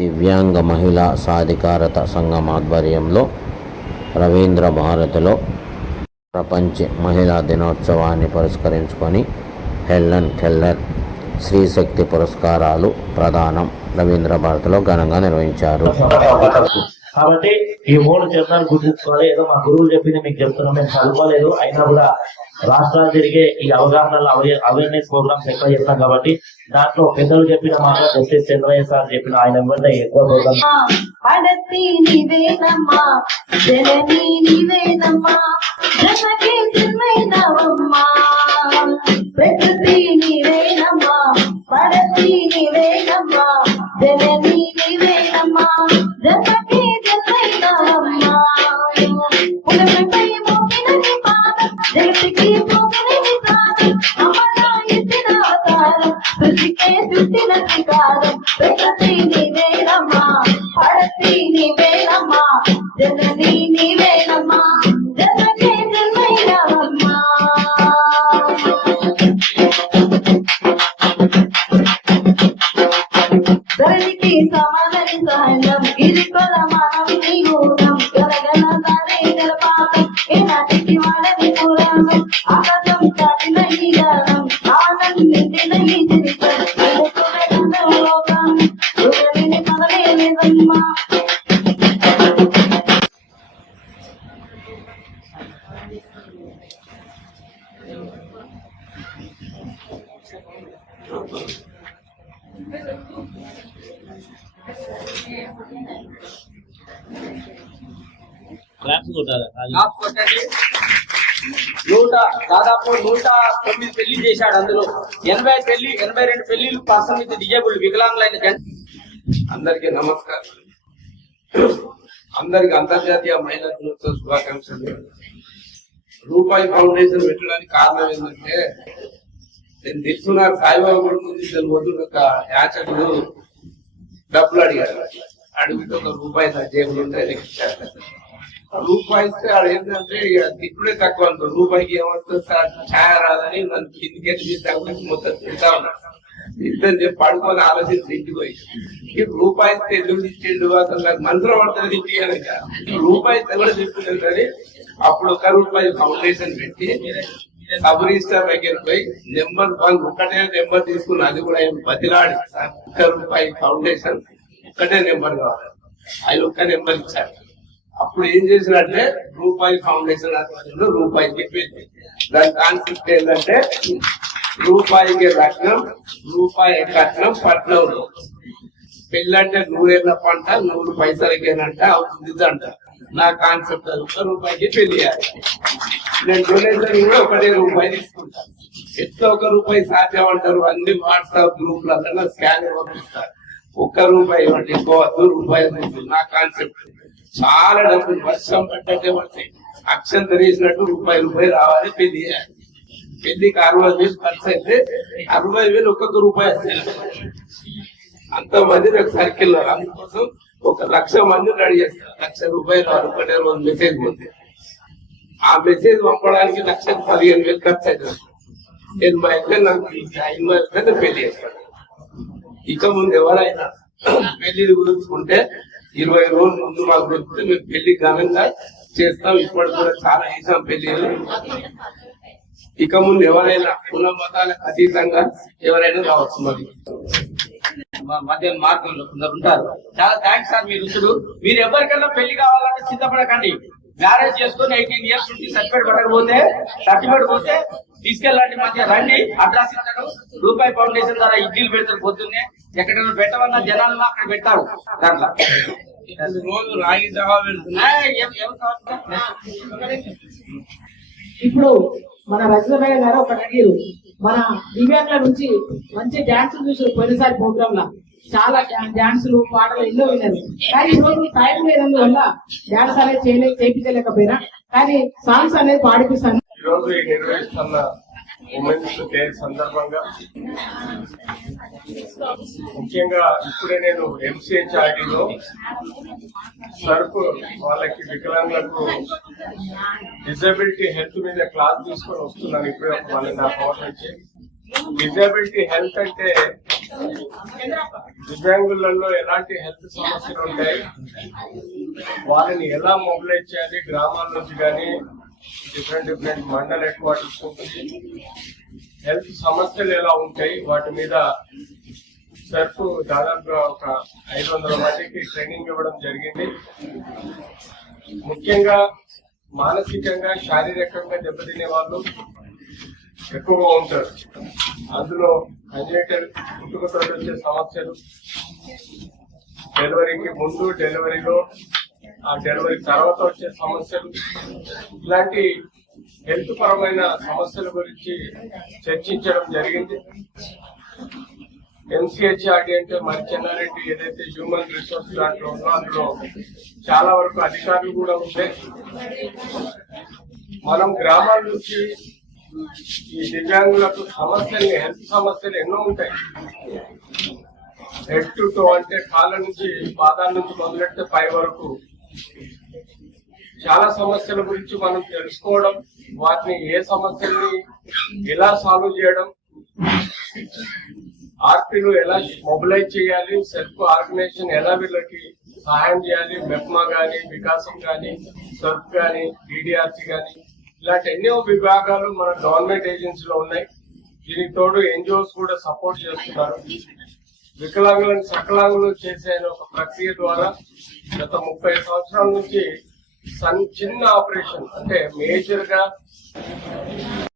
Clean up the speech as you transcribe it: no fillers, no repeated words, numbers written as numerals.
దివ్యాంగ మహిళా సాధికారత సంఘం ఆధ్వర్యంలో రవీంద్ర భారతిలో ప్రపంచ మహిళా దినోత్సవాన్ని పురస్కరించుకొని హెలెన్ కెల్లర్ స్త్రీశక్తి పురస్కారాలు ప్రదానం రవీంద్ర భారతిలో ఘనంగా నిర్వహించారు. కాబట్టి ఈ 3 చరణాలు గుర్తుంచుకోవాలి. ఏదో మా గురువులు చెప్పింది మీకు చెప్తున్నాం, మేము చదువుకోలేదు, అయినా కూడా రాష్ట్రాలు జరిగే ఈ అవగాహనలో అవేర్నెస్ ప్రోగ్రామ్స్ ఎక్కువ చేస్తాం కాబట్టి దాంట్లో పెద్దలు చెప్పిన మాట జస్టిస్ చంద్రయ్య సార్ చెప్పిన ఆయన వెంటనే ఎక్కువ ప్రోగ్రామ్ దాదాపు 109 పెళ్లి చేశాడు. అందులో 82 పెళ్లిళ్ళు పర్సన్ విత్ డిజేబుల్డ్ వికలాంగులైన అందరికీ నమస్కారం. అందరికి అంతర్జాతీయ మహిళా దినోత్సవ శుభాకాంక్షలు. రూపాయి ఫౌండేషన్ పెట్టడానికి కారణం ఏంటంటే నేను తెలుసుకున్న సాయిబాబా కూడా ముందు తెలియదు. ఒక యాచకుడు డబ్బులు అడిగాడు. అడిగితే ఒక రూపాయి నా జేబులు ఉంటే ఇచ్చాడు. రూపాయి ఇస్తే ఆడు ఏంటంటే ఇప్పుడే తక్కువ అనుకో, రూపాయికి ఏమవుతుంది సార్ ఛాయ రాదని నన్ను కిందికెళ్ళి తక్కువ మొత్తం తింటా ఉన్నాడు. ఇద్దరు చెప్పి పడుకొని ఆలోచించి ఇంటికి పోయి రూపాయి ఇస్తే ఎందుకు ఇచ్చిండు, అసలు నాకు మంత్రం పడుతుంది ఇంటికి రూపాయి ఇస్తే కూడా చెప్తున్నాను. కానీ అప్పుడు 1 రూపాయి ఫౌండేషన్ పెట్టి సబ్ రిజిస్టర్ దగ్గర పోయి నెంబర్ 1 ఒకటే నెంబర్ తీసుకుని అది కూడా ఏం బతిలాడి 1 రూపాయి ఫౌండేషన్ ఒకటే నెంబర్ కావాలి, అది ఒక్క నెంబర్ ఇచ్చారు. అప్పుడు ఏం చేసినట్టే రూపాయి ఫౌండేషన్ ఆధ్వర్యంలో రూపాయికి పెట్టి దాని కాన్సెప్ట్ ఏంటంటే రూపాయికి రత్నం, రూపాయి కట్నం పట్నంలో పెళ్ళంటే 100 ఏళ్ల పంట 100 పైసలకేనంట అవుతుంది అంట. నా కాన్సెప్ట్ అది 1 రూపాయికి పెళ్లి. నేను డొనేషన్ కూడా 1 రూపాయి తీసుకుంటాను. ఎట్లా 1 రూపాయి సాధ్యం అంటారు? అన్ని వాట్సాప్ గ్రూపులలో స్కాన్ పంపిస్తారు. 1 రూపాయి ఇవ్వండి, 1 రూపాయి. నా కాన్సెప్ట్ చాలా డబ్బులు వర్షం పడ్డట్టే పడతాయి. అక్షంత వేసినట్టు రూపాయి రావాలి పెళ్లి. పెళ్లికి 60,000 ఖర్చు అయితే 60,000 1 రూపాయి వస్తాయి. అంతమంది నాకు సర్కిల్. అందుకోసం 1,00,000 మంది రెడీ చేస్తారు. 1,00,000 రూపాయలు ఒకటే రోజు మెసేజ్ పోతే ఆ మెసేజ్ పంపడానికి 1,15,000 ఖర్చు అవుతుంది. నేను మా దగ్గర నాకు 5,000 పెళ్లి చేస్తాను. ఇక ముందు ఎవరైనా పెళ్లి గురించుకుంటే 20 రోజుల ముందు మాకు చెప్తే మేము పెళ్లి ఘనంగా చేస్తాం. ఇప్పటికి కూడా చాలా చేసాం పెళ్లిళ్ళు. ఇక ముందు ఎవరైనా కుల మతాలకు అతీతంగా ఎవరైనా రావచ్చు. మరి మధ్య మార్గంలో కొందరు ఉంటారు. చాలా థ్యాంక్స్ సార్. మీరు ఎవరికైనా పెళ్లి కావాలంటే చింతపడకండి. మ్యారేజ్ చేసుకుని 18 years నుండి సర్టిఫికేట్ పోతే తీసుకెళ్ళండి. మధ్య రండి, అడ్రస్ ఇస్తాడు. రూపాయి ఫౌండేషన్ ద్వారా ఇడ్లీలు పెడతారు. పొద్దున్నే ఎక్కడైనా పెట్టమన్నా జనాలను అక్కడ పెడతాడు. దాంట్లో రోజు రాగి దవా ఇప్పుడు మన రజనీబాయి గారు ఒకటి అడిగారు. మన దివ్యాంగుల నుంచి మంచి డాన్సులు చూసారు పోయినసారి ప్రోగ్రామ్ లా. చాలా డాన్సులు పాటలు ఎన్నో విన్నారు. కానీ ఈ రోజు టైం లేనందువల్ల డాన్స్ అనేది చేయించలేకపోయినా కానీ సాంగ్స్ అనేది పాడిపిస్తాను. ఈ రోజు నిర్వహిస్తున్న ఉమెన్స్ డే సందర్భంగా ముఖ్యంగా ఇప్పుడే నేను MCHRDలో సర్ఫ్ వాళ్ళకి వికలాంగులకు డిజబిలిటీ హెల్త్ మీద క్లాస్ తీసుకొని వస్తున్నాను. ఇప్పుడే ఒక 1.5 hours నుంచి. డిజబిలిటీ హెల్త్ అంటే దివ్యాంగులలో ఎలాంటి హెల్త్ సమస్యలు ఉంటాయి, వాళ్ళని ఎలా మొబిలైజ్ చేయాలి, గ్రామాల నుంచి కానీ డిఫరెంట్ మండల హెడ్ క్వార్టర్స్ నుంచి హెల్త్ సమస్యలు ఎలా ఉంటాయి, వాటి మీద సర్పు దాదాపుగా ఒక 500 మందికి ట్రైనింగ్ ఇవ్వడం జరిగింది. ముఖ్యంగా మానసికంగా శారీరకంగా దెబ్బతినే వాళ్ళు ఎక్కువగా ఉంటారు. అందులో కంజనైటల్ పుట్టుకతో వచ్చే సమస్యలు, డెలివరీకి ముందు, డెలివరీలో, ఆ డెలివరీ తర్వాత వచ్చే సమస్యలు, ఇలాంటి హెల్త్ పరమైన సమస్యల గురించి చర్చించడం జరిగింది. MCHRD అంటే మరి చెన్నారెడ్డి ఏదైతే హ్యూమన్ రిసోర్స్ దాంట్లో ఉందో అందులో చాలా వరకు అధికారులు కూడా ఉంటాయి. మనం గ్రామాల నుంచి ఈ దివ్యాంగులకు సమస్యలు, హెల్త్ సమస్యలు ఎన్నో ఉంటాయి. హెడ్ టు టో అంటే కాళ్ళ నుంచి పాదాల నుంచి మొదలెడితే పై వరకు చాలా సమస్యల గురించి మనం తెలుసుకోవడం, వాటిని ఏ సమస్యల్ని ఎలా సాల్వ్ చేయడం, ఆర్పీలు ఎలా మొబిలైజ్ చేయాలి, సెల్ఫ్ ఆర్గనైజేషన్ ఎలా వీళ్ళకి సహాయం చేయాలి, మెప్మా గానీ, వికాసం గానీ, సెల్ఫ్ గానీ, DDRC గానీ, ఇలాంటి ఎన్నో విభాగాలు మన గవర్నమెంట్ ఏజెన్సీలో ఉన్నాయి. దీనికి తోడు NGOs కూడా సపోర్ట్ చేస్తున్నారు. వికలాంగులను సకలాంగులు చేసే ఒక ప్రక్రియ ద్వారా గత 30 సంవత్సరాల నుంచి చిన్న ఆపరేషన్ అంటే మేజర్ గా